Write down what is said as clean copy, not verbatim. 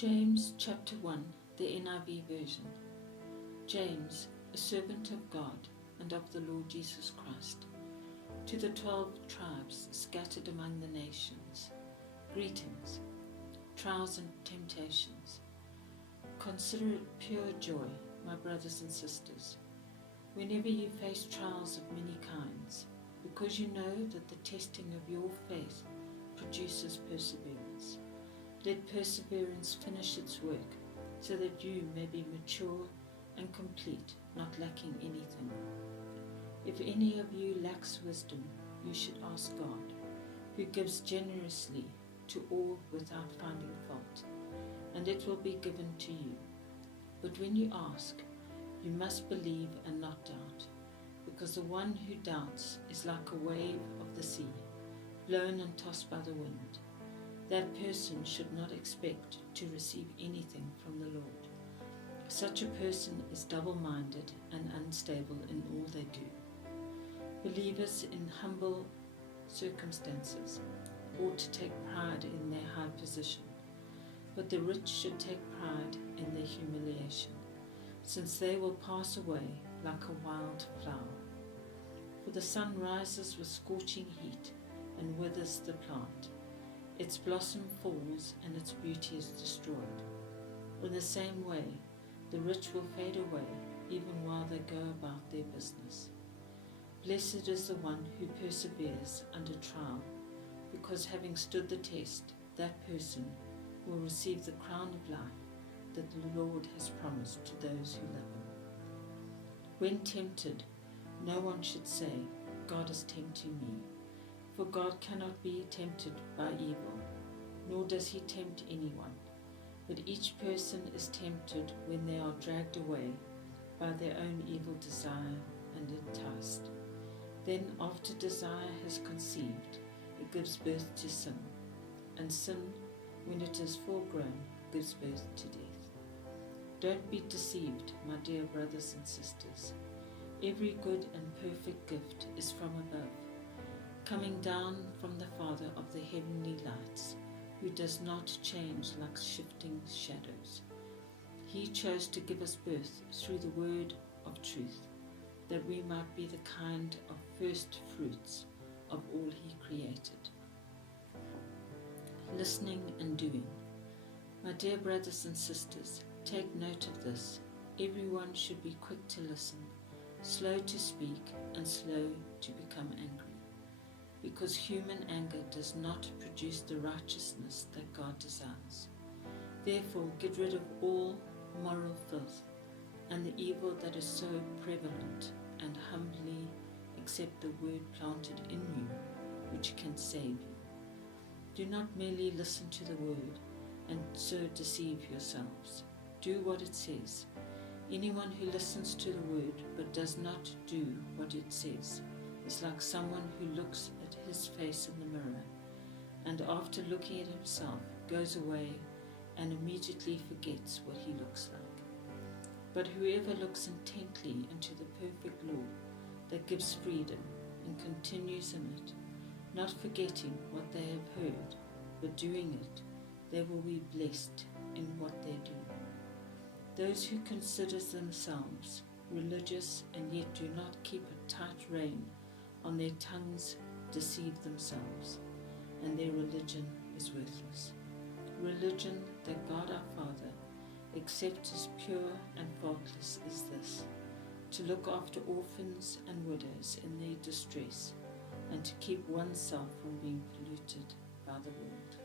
James chapter 1, the NIV version. James, a servant of God and of the Lord Jesus Christ, to the 12 tribes scattered among the nations, greetings. Trials and temptations. Consider it pure joy, my brothers and sisters, whenever you face trials of many kinds, because you know that the testing of your faith produces perseverance. Let perseverance finish its work, so that you may be mature and complete, not lacking anything. If any of you lacks wisdom, you should ask God, who gives generously to all without finding fault, and it will be given to you. But when you ask, you must believe and not doubt, because the one who doubts is like a wave of the sea, blown and tossed by the wind. That person should not expect to receive anything from the Lord. Such a person is double-minded and unstable in all they do. Believers in humble circumstances ought to take pride in their high position, but the rich should take pride in their humiliation, since they will pass away like a wild flower. For the sun rises with scorching heat and withers the plant. Its blossom falls and its beauty is destroyed. In the same way, the rich will fade away even while they go about their business. Blessed is the one who perseveres under trial, because having stood the test, that person will receive the crown of life that the Lord has promised to those who love him. When tempted, no one should say, God is tempting me. For God cannot be tempted by evil, nor does he tempt anyone. But each person is tempted when they are dragged away by their own evil desire and enticed. Then after desire has conceived, it gives birth to sin, and sin, when it is full grown, gives birth to death. Don't be deceived, my dear brothers and sisters. Every good and perfect gift is from above, coming down from the Father of the heavenly lights, who does not change like shifting shadows. He chose to give us birth through the word of truth, that we might be the kind of first fruits of all he created. Listening and doing. My dear brothers and sisters, take note of this. Everyone should be quick to listen, slow to speak, and slow to become angry, because human anger does not produce the righteousness that God desires. Therefore, get rid of all moral filth and the evil that is so prevalent, and humbly accept the word planted in you, which can save you. Do not merely listen to the word and so deceive yourselves. Do what it says. Anyone who listens to the word but does not do what it says is like someone who looks at his face in the mirror, and after looking at himself goes away and immediately forgets what he looks like. But whoever looks intently into the perfect law that gives freedom and continues in it, not forgetting what they have heard, but doing it, they will be blessed in what they do. Those who consider themselves religious and yet do not keep a tight rein on their tongues deceive themselves, and their religion is worthless. Religion that God our Father accepts as pure and faultless is this: to look after orphans and widows in their distress, and to keep oneself from being polluted by the world.